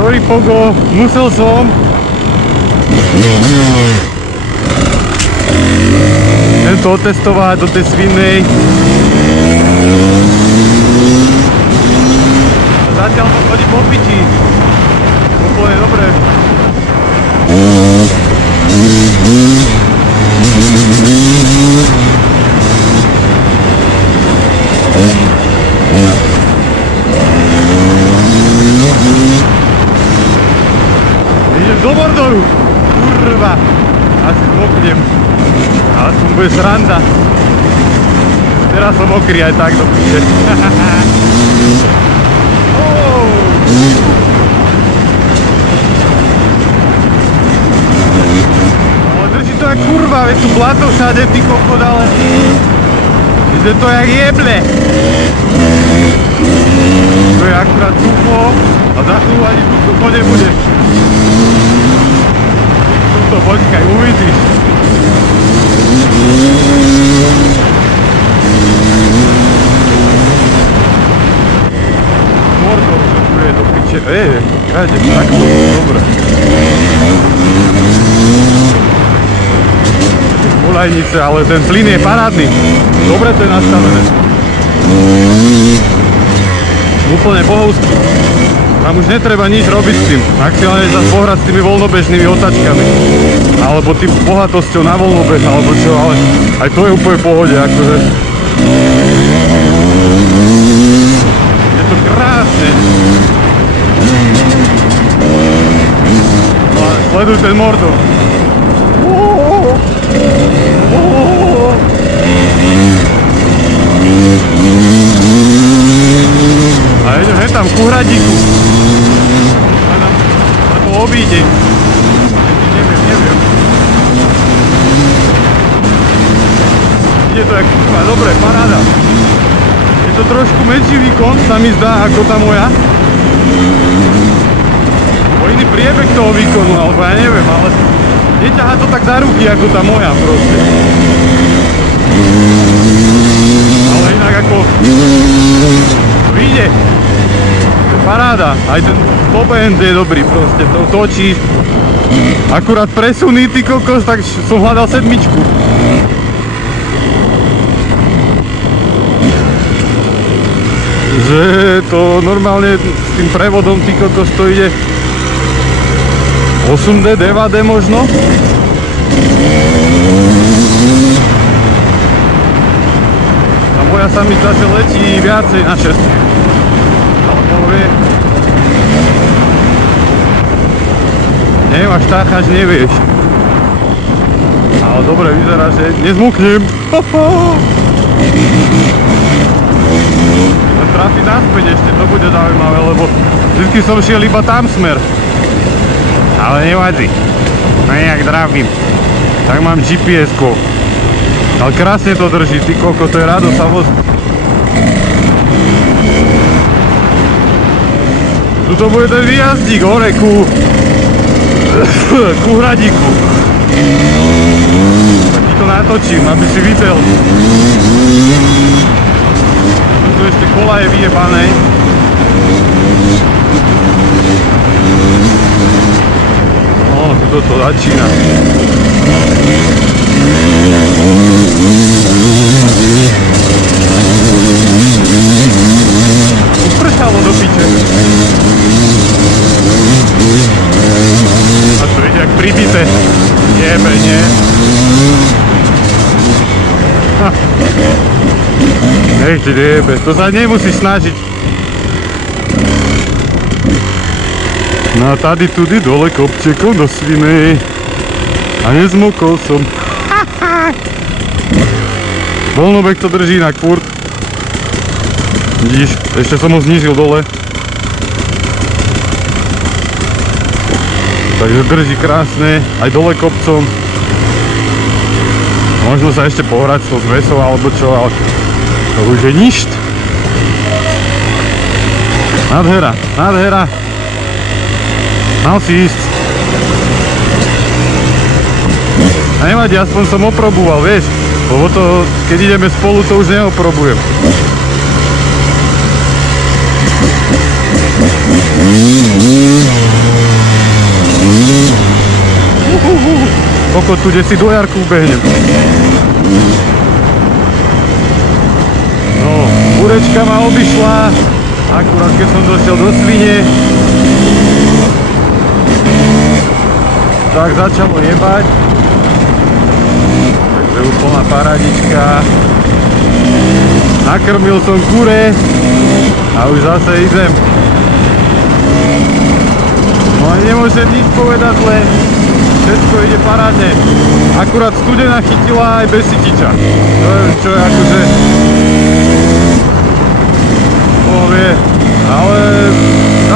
Sorry Pogo, musel som. Chcem to otestovať do tej svinnej. Zatiaľ to chodí po piči. Úplne dobre. Idem do Mordoru. Kurva. Asi zmoknem. Ale to bude sranda. Teraz som mokrý aj tak do piče. Ale drží to jak kurva, veď tu blato všade, ty kokot, ale ide to jak jeble. To je akurát sucho a za chvíľu ani tu sucho nebude. To počkaj, uvidíš. Mordor sa tu je do piče. Káde, takto, dobre. Olajnice, ale ten plyn je parádny. Dobre to je nastavené. Úplne bohovský. Tam už netreba nič robiť s tým. Maximálne sa pohrať s tými voľnobežnými otačkami. Alebo tým bohatosťou na voľnobež, alebo čo, ale aj to je úplne v pohode, akože. Je to krásne. No, sleduj ten Mordor. A idem tam ku hradíku. A to obíde. Neviem. Ide to jak kurva, dobre, paráda. Je to trošku menší výkon, sa mi zdá, ako tá moja. O iný priebeh toho výkonu, alebo ja neviem, ale neťahá to tak za ruky, ako tá moja proste. Ale inak ako vyjde. Paráda, aj ten top end je dobrý proste, to točíš. Akurát presuný ty kokos, tak som hľadal sedmičku. Že to normálne s tým prevodom ty kokos to ide 8D, 9D možno. A moja sa mi zase letí viacej na 6. Ale povie. Nemáš táchač, nevieš. Ale dobre vyzerá, že nezmuknem. Trafiť naspäť ešte, to bude zaujímavé, lebo vždy som šiel iba tam smer. Ale nevadí. Nejak trafím. Tak mám GPS-ko. Ale krásne to drží, ty koko, to je radosť sa voz. Tuto bude ten výjazdík hore ku hradíku. Tak ti to natočím, aby si videl. Tu ešte kola je vyjebané. No, tuto to začína. Upršalo do piče. A to ide jak pribité. Jebe, nie? Nech ti jebe, to sa nemusíš snažiť. No a tady tudy dole kopčekom do sviny. A nezmokol som. Voľnobek to drží inak furt. Vidíš, ešte som ho znížil dole. Takže drží krásne, aj dole kopcom. Možno sa ešte pohrať s tou zmesou alebo čo, ale to už je ništ. Nádhera, nádhera. Mal si ísť. A nevadí, aspoň som oproboval, vieš. Lebo to, keď ideme spolu, to už neoprobujem. kokotu, kde si do Jarku ubehnem. No, burečka ma obišla, akurát keď som došiel do Svine, tak začalo jebať. Takže úplná paradička. Nakrmil som kure a už zase idem. No a nemôžem nič povedať, len všetko ide parádne. Akurát studena chytila aj bez sytiča. To je, čo je akože... vie, ale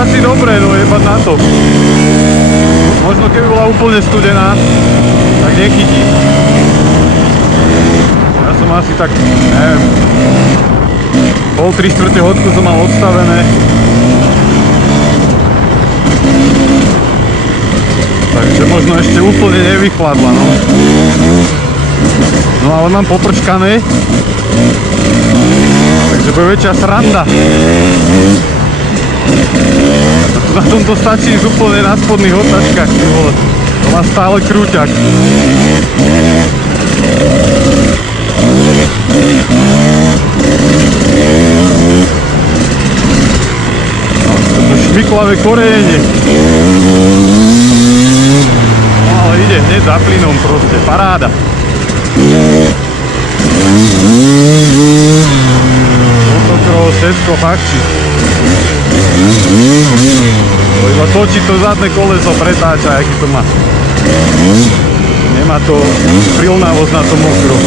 asi dobre, no jebať na to. Možno keby bola úplne studená, tak nechytí. Ja som asi tak, neviem, pol, 3/4 hodku som mal odstavené. Takže možno ešte úplne nevychladla, no. No ale mám poprčkané. Takže bude väčšia sranda. Na tomto stačí ísť úplne na spodných otáčkach. To má stále krúťak. No, to šmiklavé korene. No ale ide hneď za plynom proste. Paráda. Všetko fakčí. Iba točí to zadné koleso, pretáča, aký to má. Nemá to prilnavosť na to mokro.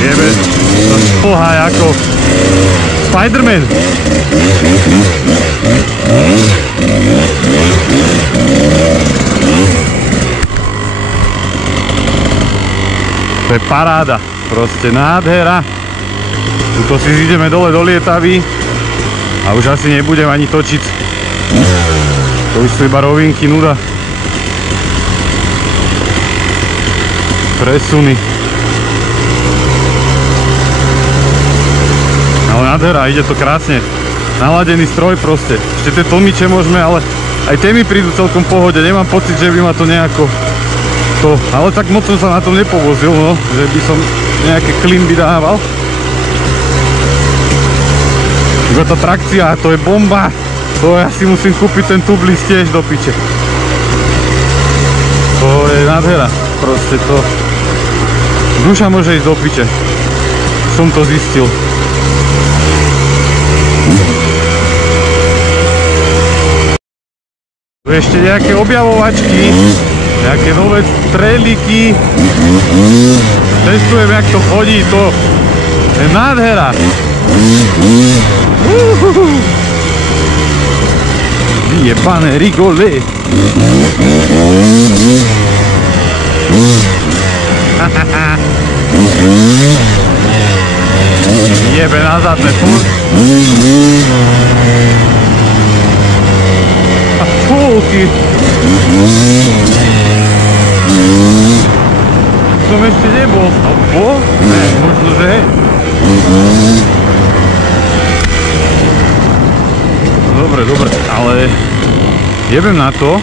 Jebe, to šplhá ako Spider-Man. To je paráda, proste nádhera. Tuto si ideme dole do Lietavy a už asi nebudem ani točiť. To už sú iba rovinky, nuda. Presuny. Ale nádhera, ide to krásne. Naladený stroj proste. Ešte tie tlmiče môžeme, ale aj tie mi prídu celkom v pohode. Nemám pocit, že by ma to nejako to... Ale tak moc som sa na tom nepovozil, no. Že by som nejaké klimby dával. Iba tá trakcia, to je bomba. To ja si musím kúpiť ten tublis tiež do piče. To je nádhera. Proste to... Duša môže ísť do piče. Som to zistil. Tu ešte nejaké objavovačky, nejaké nové treliky. Testujem, jak to chodí, to je nádhera. Vyjebané rigole. Jebe na zadné furt. A fúky. Som ešte nebol. A bol? Ne, možno, že. Dobre, dobre, ale jebem na to.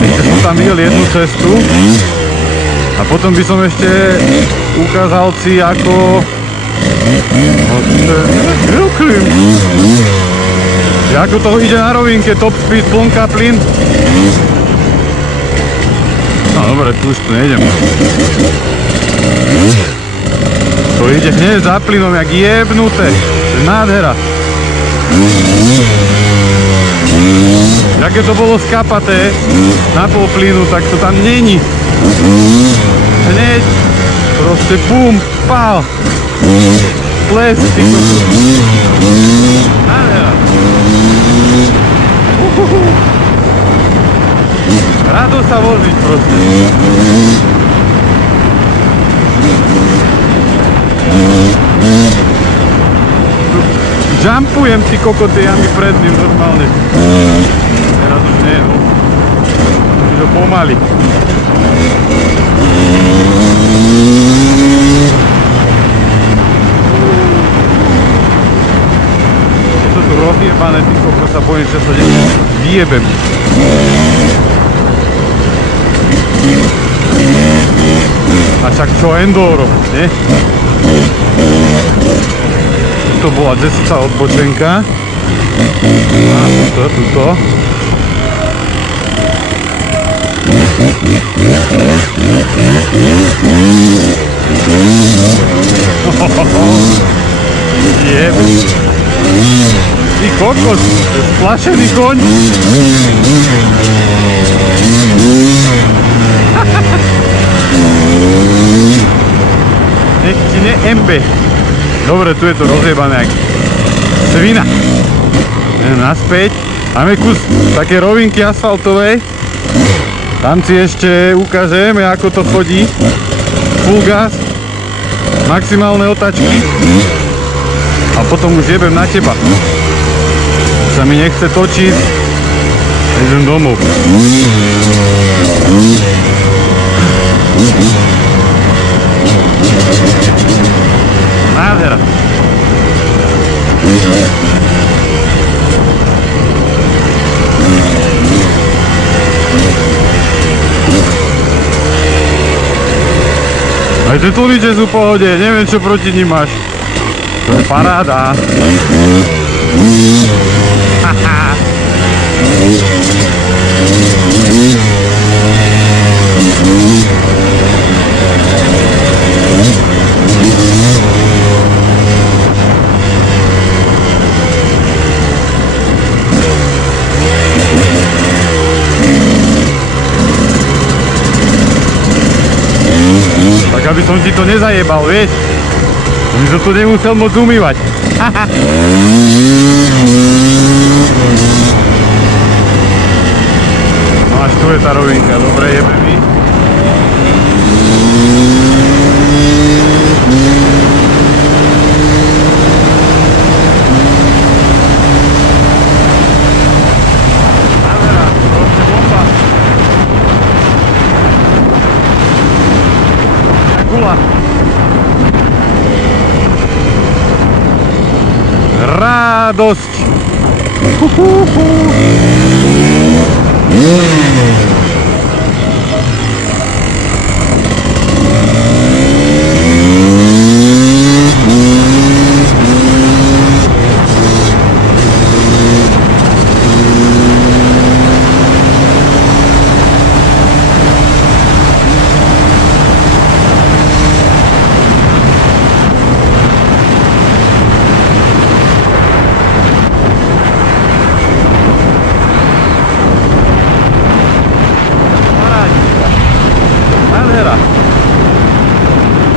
Ešte som tam videl jednu cestu. A potom by som ešte ukázal si, ako... Ako to ide na rovinke, top speed, plnká plyn. No dobre, tu už tu nejdem. To ide hneď za plynom, jak jebnuté. To je nádhera. Jaké to bolo skapaté na pol plynu, tak to tam není. Hneď, proste bum, pál. Ples, ty kokos. Nádhera. Rado sa voziť proste. Jumpujem, ty kokoty, ja mi pred ním normálne. Teraz už Nie, no. Musíš ho pomaly. To sú rozjebané, ty kokos, sa bojím, že sa vyjebem. A však čo enduro, nie? To bola desicá odbočenka. A tuto. Jeb. Ty kokos, splašený koň. Nech ti neembe. Dobre, tu je to rozjebané jak svina. Naspäť. Máme kus také rovinky asfaltovej. Tam si ešte ukážeme, ako to chodí. Full gas. Maximálne otáčky. A potom už jebem na teba. Sa mi nechce točiť. Idem domov. Nádhera. Aj tie tlmiče sú v pohode, neviem čo proti nim máš. To je paráda. Haha. Tak aby som ti to nezajebal, vieš? Aby som to nemusel moc umývať. No až tu je tá rovinka, dobre, jebe mi. Nádhera, proste bomba. Gula. Radosť.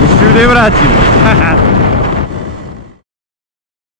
Už si ju nevrátim.